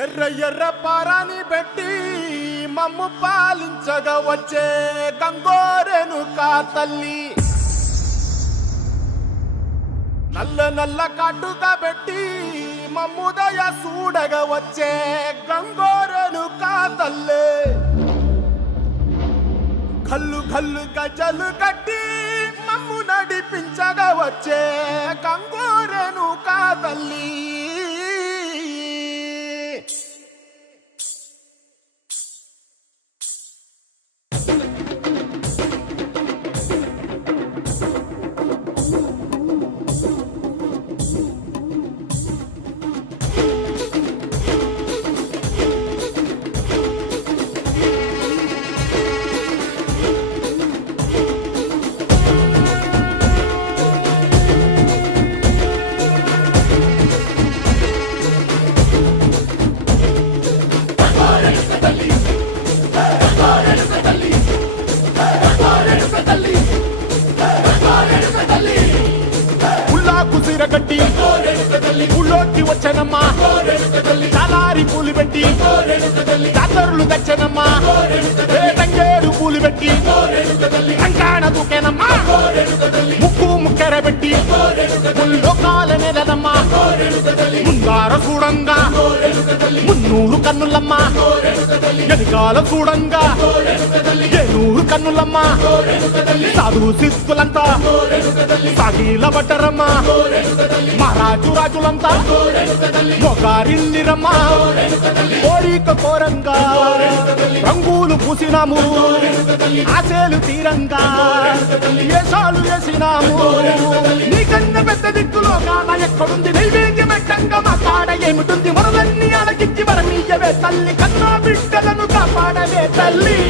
ఎర్ర ఎర్ర పారాని పెట్టి మమ్ము పాలించగా వచ్చే గంగోరెను కా తల్లి, నల్ల నల్ల కాటుగా పెట్టి మమ్ముదయ చూడగా వచ్చే గంగోరెను కా తల్లి, కల్లు కల్లు గజలు కట్టి మమ్ము నడిపించగా వచ్చే గంగోరెను కా తల్లి. గట్టి ఊళ్ళోకి వచ్చనమ్మా, చాలారి పూలు పెట్టి జాతరులు తెచ్చనమ్మా, తంగేడు పూలు పెట్టి కంకాణ దూకేనమ్మా, ముక్కు ముక్కెర పెట్టి లోకాల నెలనమ్మా, ముందార చూడంగా మున్నూరు కన్నులమ్మా, ఎదికాల చూడంగా ఏనూరు కన్నులమ్మా, సాధు సిద్ధులంతా సాగిల బట్టరమ్మా, మహారాజు రాజులంతా మొగారిల్లిరమ్మా, కోరిక కోరంగా రంగులు పూసినాము, ఆశలు తీరంగా ఏషాలు వేసినాము, నీకన్నా పెద్ద దిక్కులో కాన ఎక్కడుంది నైవేద్యం ఎట్టంగా మా కాడ ఏమిటుంది, వరలన్నీ అలగించి వరమీయవే తల్లి, కన్నా బిడ్డలను కాపాడవే తల్లి.